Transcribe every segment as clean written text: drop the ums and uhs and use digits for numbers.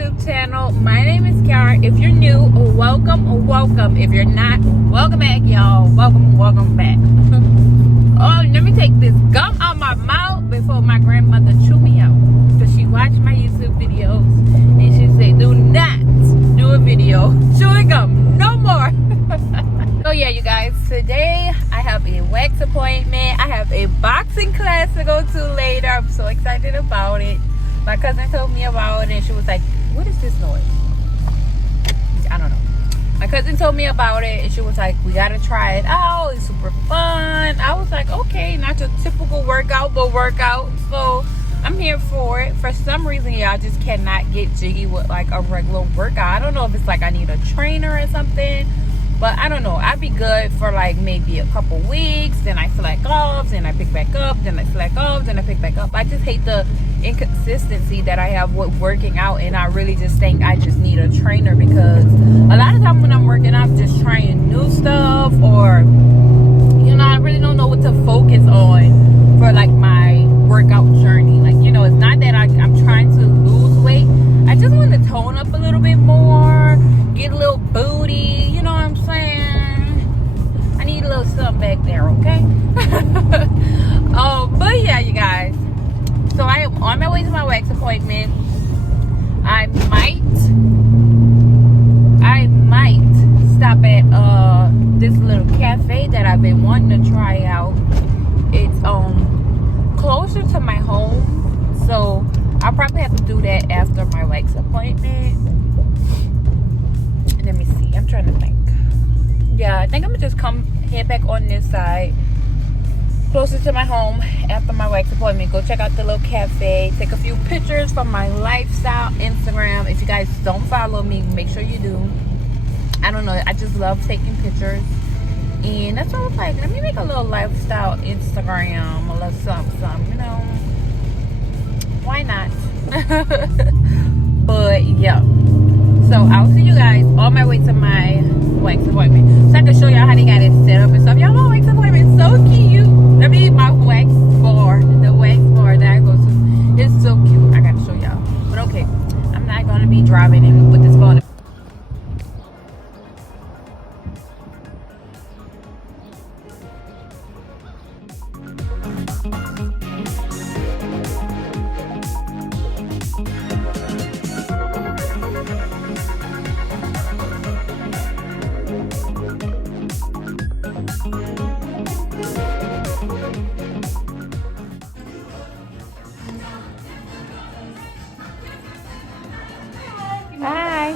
YouTube channel. My name is Kiara. If you're new, welcome. If you're not, welcome back, y'all. Welcome back. Oh, let me take this gum out my mouth before my grandmother chew me out. Because she watched my YouTube videos and she said, do not do a video chewing gum no more. So yeah, you guys, today I have a wax appointment. I have a boxing class to go to later. I'm so excited about it. My cousin told me about it and she was like, what is this noise? I don't know. My cousin told me about it and she was like, we gotta try it out. It's super fun. I was like, okay, not your typical workout, but workout. So I'm here for it. For some reason, y'all just cannot get jiggy with like a regular workout. I don't know if it's like I need a trainer or something. But I don't know. I'd be good for like maybe a couple weeks. Then I slack off. Then I pick back up. Then I slack off. Then I pick back up. I just hate the inconsistency that I have with working out. And I really just think I just need a trainer. Because a lot of times when I'm working out, I'm just trying new stuff. Or, you know, I really don't know what to focus on for like my workout journey. Like, you know, it's not that I'm trying to lose weight. I just want to tone up a little bit more. Get a little booty. You know what I'm saying? I need a little something back there, okay? But yeah, you guys. So I am on my way to my wax appointment. I might stop at this little cafe that I've been wanting to try out. It's closer to my home, so I'll probably have to do that after my wax appointment. Let me see. I'm trying to think. Yeah, I think I'm gonna just head back on this side, closer to my home after my wax appointment. Go check out the little cafe. Take a few pictures from my lifestyle Instagram. If you guys don't follow me, make sure you do. I don't know. I just love taking pictures. And that's what I was like. Let me make a little lifestyle Instagram. A little something, you know. Why not? But yeah. So I'll see you guys on my way to my wax appointment. So I can show y'all how they got it set up and stuff. Y'all know wax appointment is so cute. Let me my wax bar. The wax bar that I go to. It's so cute. I gotta show y'all. But okay. I'm not gonna be driving in with this phone. Hi.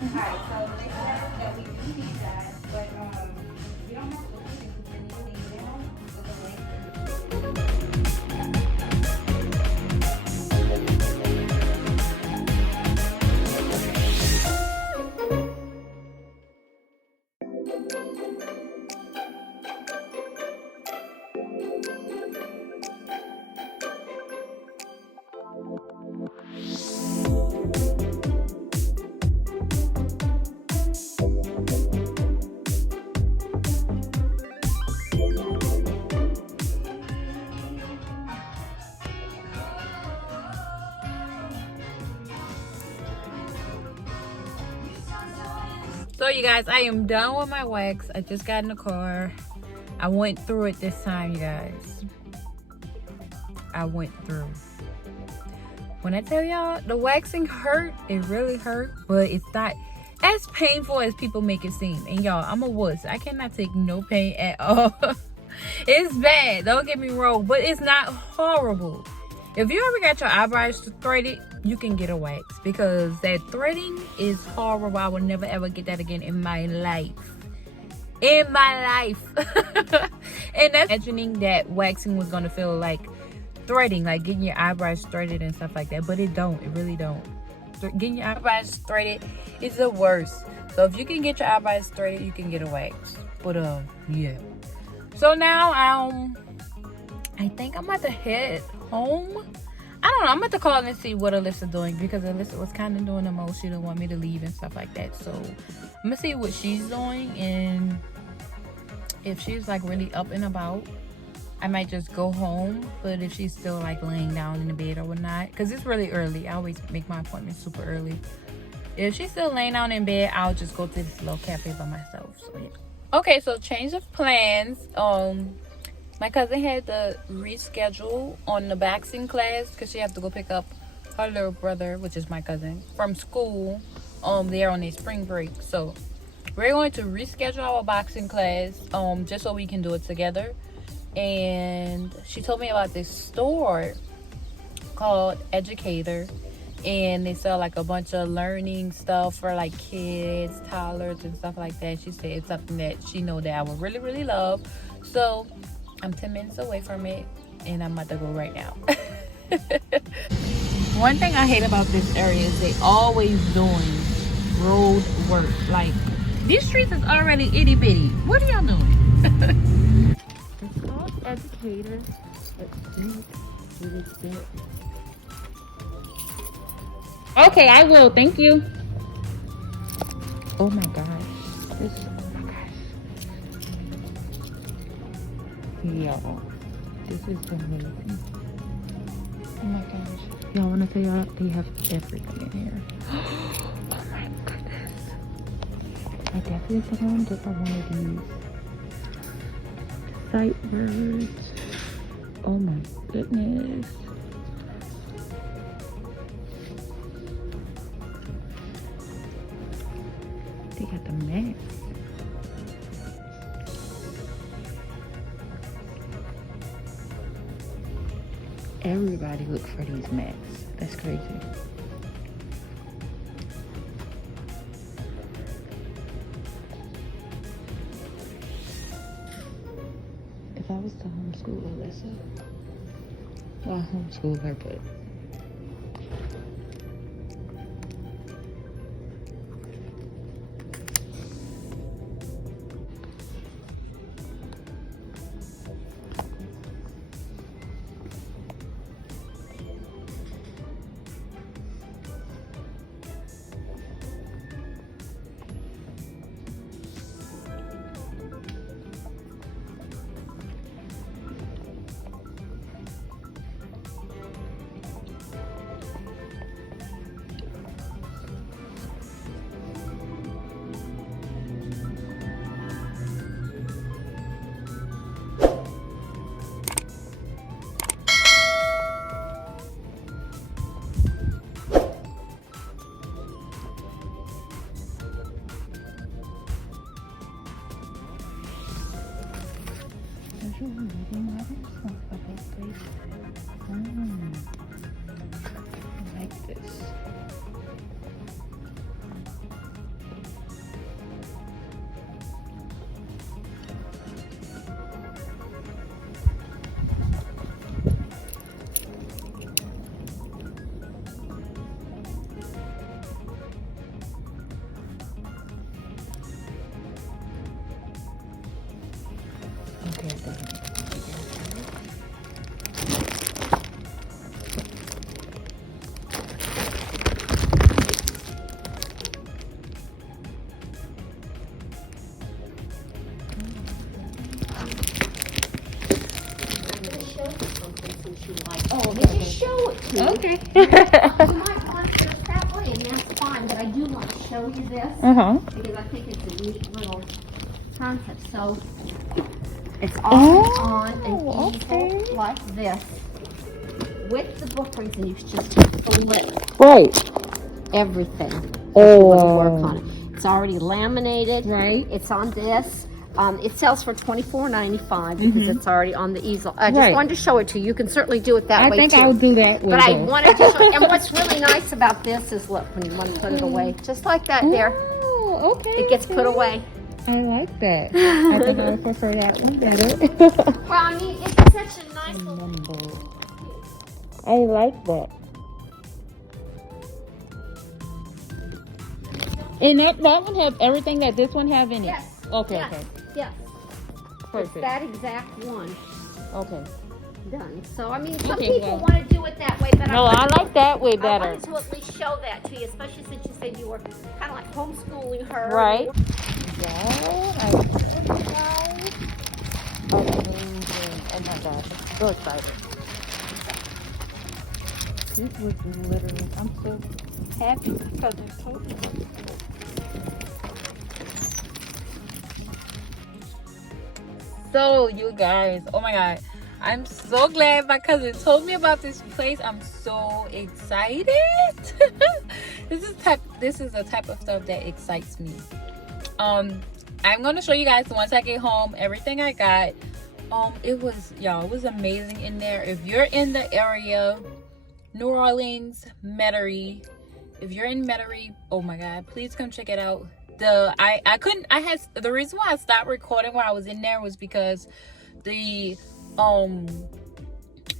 Alright, so they said that we do need that, but you don't have to look at it because you need it with the link. So you guys, I am done with my wax. I just got in the car. I went through it this time, you guys. I went through. When I tell y'all, the waxing hurt. It really hurt, but it's not as painful as people make it seem. And y'all, I'm a wuss. I cannot take no pain at all. It's bad, don't get me wrong, but it's not horrible. If you ever got your eyebrows threaded, you can get a wax, because that threading is horrible. I will never ever get that again in my life. In my life. And that's imagining that waxing was gonna feel like threading, like getting your eyebrows threaded and stuff like that, but it don't. It really don't. Getting your eyebrows threaded is the worst. So if you can get your eyebrows threaded, you can get a wax. But yeah. So now I think I'm about to head home. I don't know. I'm about to call and see what Alyssa's doing, because Alyssa was kind of doing the most. She didn't want me to leave and stuff like that. So I'm gonna see what she's doing, and if she's like really up and about, I might just go home. But if she's still like laying down in the bed or whatnot, because it's really early. I always make my appointments super early. If she's still laying down in bed, I'll just go to this little cafe by myself. So yeah. Okay, so change of plans. My cousin had to reschedule on the boxing class because she had to go pick up her little brother, which is my cousin, from school. They're on their spring break. So we're going to reschedule our boxing class just so we can do it together. And she told me about this store called Educator, and they sell like a bunch of learning stuff for like kids, toddlers, and stuff like that. She said it's something that she know that I would really, really love. So I'm 10 minutes away from it, and I'm about to go right now. One thing I hate about this area is they always doing road work. Like, these streets is already itty bitty. What are y'all doing? It's called Educator. Let's see what it's it. Okay, I will. Thank you. Oh my gosh. This, oh my gosh. Y'all, this is amazing. Oh my gosh. Y'all want to say y'all, they have everything in here. Oh my goodness. I definitely think I'm gonna get one of these sight words. Oh my goodness. They got the mats. Everybody look for these mats. That's crazy. If I was to homeschool Alyssa, well, homeschool her, but I like this. Okay, Oh, they just show it to you. Okay. You might want to just that way, and that's fine, but I do want to show you this because I think it's a neat little concept. So it's all on an easel like this with the book rings, and you just flip everything. If you want to work on it. It's already laminated. Right. It's on this. It sells for $24.95 because it's already on the easel. I just wanted to show it to you. You can certainly do it that way too. I think I'll do that way. But I wanted to show, and what's really nice about this is, look, when you want to put it away, just like that there. Oh, okay. It gets put away. I like that. I think I would prefer that one better. Well, I mean, it's such a nice little... I like that. And that one have everything that this one have in it? Yes. Okay, yes. okay. Yes. Perfect. It's that exact one. Okay. Done. So, I mean, some Okay, people well. want to do it that way, but No, I like that way I better. wanted to at least show that to you, especially since you said you were kind of like homeschooling her. Right. Yeah, I like it, guys. Amazing. Oh my gosh, I'm so excited. This was literally, I'm so happy because it's so good. So you guys, oh my god, I'm so glad my cousin told me about this place. I'm so excited. This is the type of stuff that excites me. I'm gonna show you guys once I get home everything I got. It was, y'all, it was amazing in there. If you're in the area, New Orleans, Metairie, if you're in Metairie, oh my god, please come check it out. The reason why I stopped recording when I was in there was because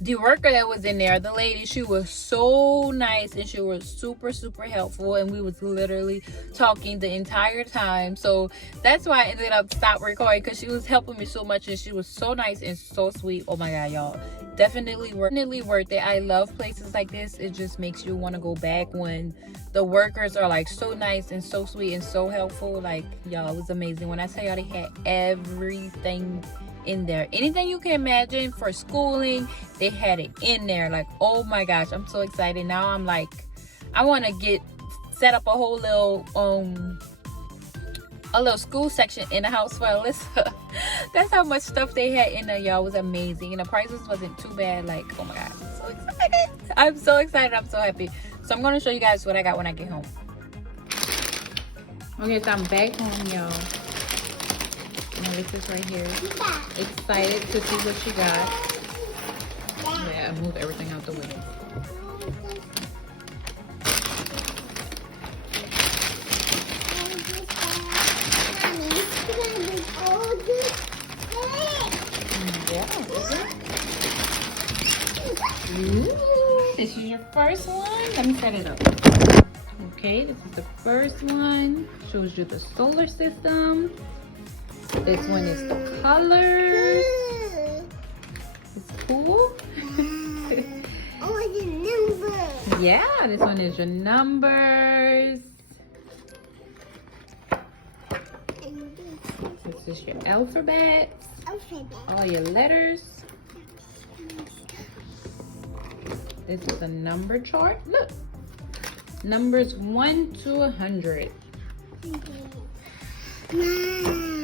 the worker that was in there, the lady, she was so nice and she was super helpful, and we was literally talking the entire time. So that's why I ended up stopped recording, because she was helping me so much and she was so nice and so sweet. Oh my god, y'all, definitely worth it. I love places like this. It just makes you want to go back when the workers are like so nice and so sweet and so helpful. Like, y'all, it was amazing. When I tell y'all, they had everything in there, anything you can imagine for schooling, they had it in there. Like, oh my gosh, I'm so excited. Now I'm like, I want to set up a whole little school section in the house for Alyssa. That's how much stuff they had in there, y'all. It was amazing, and the prices wasn't too bad. Like, oh my god, I'm so excited. I'm so excited. I'm so happy. So I'm gonna show you guys what I got when I get home. Okay, so I'm back home, y'all. Alyssa's right here. Excited to see what she got. Yeah, I moved everything out the way. Ooh, this is your first one. Let me set it up. Okay, this is the first one. Shows you the solar system. This one is the colors. It's cool. Oh, the numbers. Yeah, this one is your numbers. This is your alphabet. All your letters. This is a number chart. Look. Numbers 1 to 100.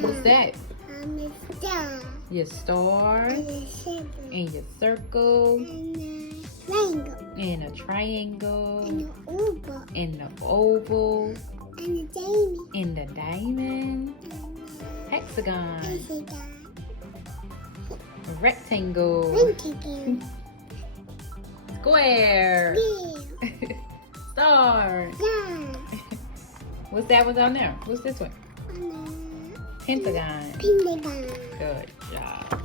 What's that? A star. Your star. And your circle. And a triangle. And the oval. And the diamond. Hexagon. Rectangle. Square. Star. What's that one down there? What's this one? Pentagon. Good job.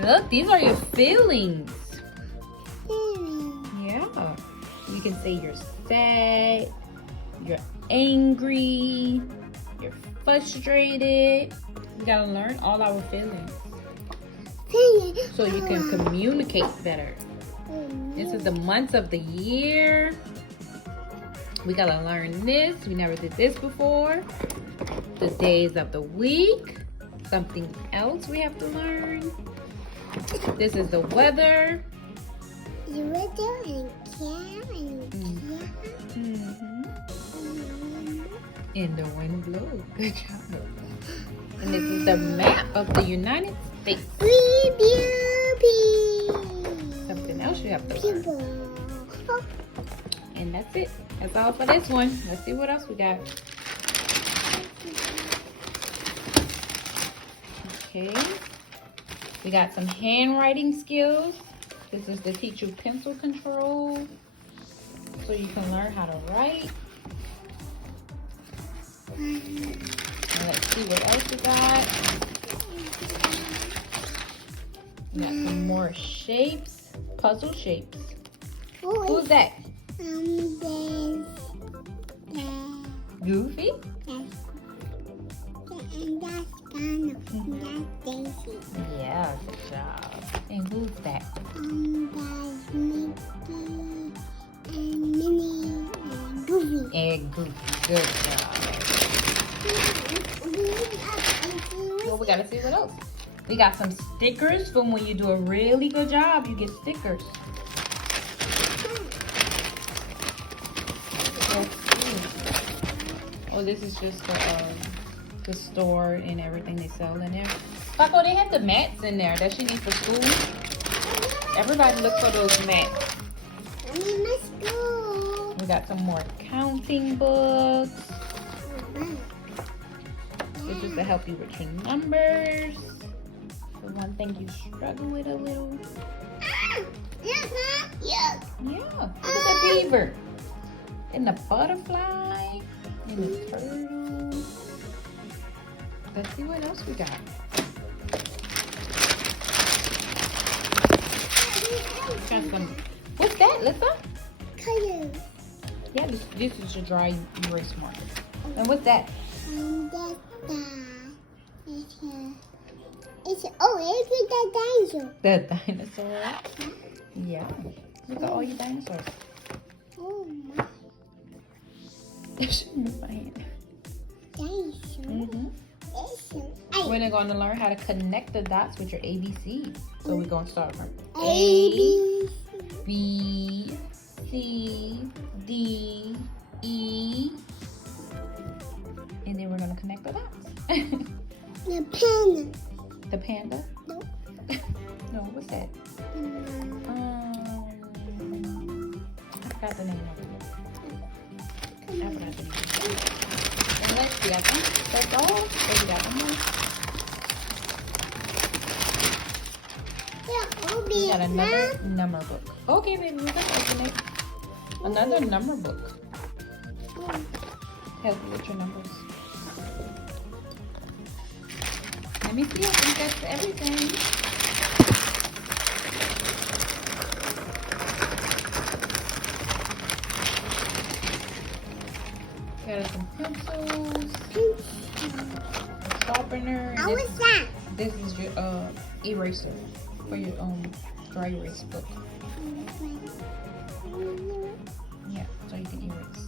Look, these are your feelings. Yeah. You can say you're sad, you're angry, you're frustrated. We gotta learn all our feelings so you can communicate better. This is the months of the year. We gotta learn this. We never did this before. The days of the week. Something else we have to learn. This is the weather. The weather and And the wind blows. Good job. And this is the map of the United States. Something else you have to learn. And that's it. That's all for this one. Let's see what else we got. Okay. We got some handwriting skills. This is to teach you pencil control, so you can learn how to write. And let's see what else we got. We got some more shapes, puzzle shapes. Who's that? Goofy? And that's Ghana. That's Daisy. Yeah, good job. And who's that? That's Mickey and Minnie and Goofy. And Goofy. Good job. Well, we gotta see what else. We got some stickers from when you do a really good job. You get stickers. Oh, this is just the store and everything they sell in there. Paco, they had the mats in there that she needs for school. Everybody look for those mats. I need my school. We got some more counting books. This is to help you with your numbers. The one thing you struggle with a little. Yes. Yeah, look at the beaver. And the butterfly. And the turtle. Let's see what else we got. Got some. What's that, Lissa? Colors. Yeah, this is your dry erase marker. And what's that? It's the dinosaur. The dinosaur? Yeah. Look at all your dinosaurs. Oh my. It shouldn't be my hand. Dinosaur. We're going to learn how to connect the dots with your ABC. So we're going to start from A, B, C, D, E. And then we're going to connect the dots. The pen. The panda? No. No, what's that? I forgot the name of it. I forgot the name. And let's see, I think that's all. So we got one more. We got another number book. Okay, baby, we're gonna open it. Another number book. Help you with your numbers. Let me see, I think that's everything. Got some pencils, a sharpener. What was that? This is your eraser for your dry erase book. Yeah, so you can erase.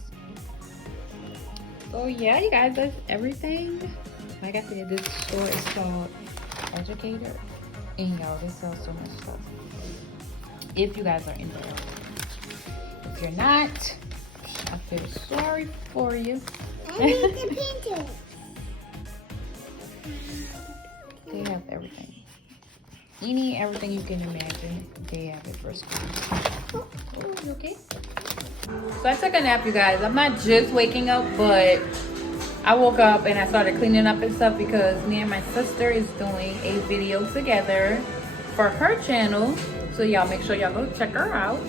So yeah, you guys, that's everything. Like I said, this store is called Educator, and y'all, they sell so much stuff. If you guys are in there, if you're not, I feel sorry for you. I need the painter. They have everything. Everything you can imagine, they have it for school. Oh, you okay? So I took a nap, you guys. I'm not just waking up, but I woke up and I started cleaning up and stuff because me and my sister is doing a video together for her channel. So y'all make sure y'all go check her out.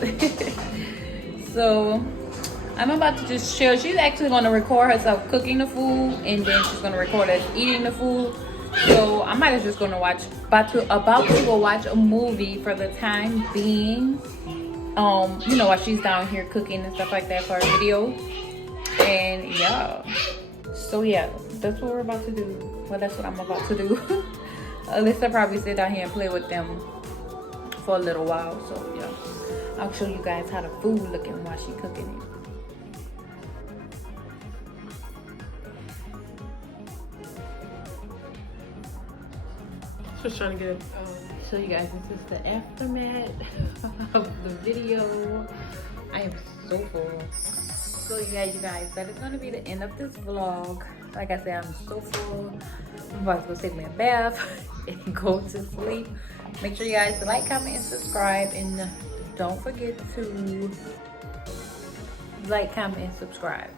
So I'm about to just chill. She's actually going to record herself cooking the food, and then she's going to record us eating the food. So I might have just going to watch, about to go watch a movie for the time being. You know, while she's down here cooking and stuff like that for her video. And yeah. So yeah, that's what we're about to do. Well, that's what I'm about to do. Alyssa probably sit down here and play with them for a little while. So yeah, I'll show you guys how the food looking while she's cooking it. Just trying to get So you guys, this is the aftermath of the video. I am so full. So yeah, you guys, that is going to be the end of this vlog. Like I said, I'm so full. I'm about to go take me a bath and go to sleep. Make sure you guys like, comment, and subscribe. And don't forget to like, comment, and subscribe.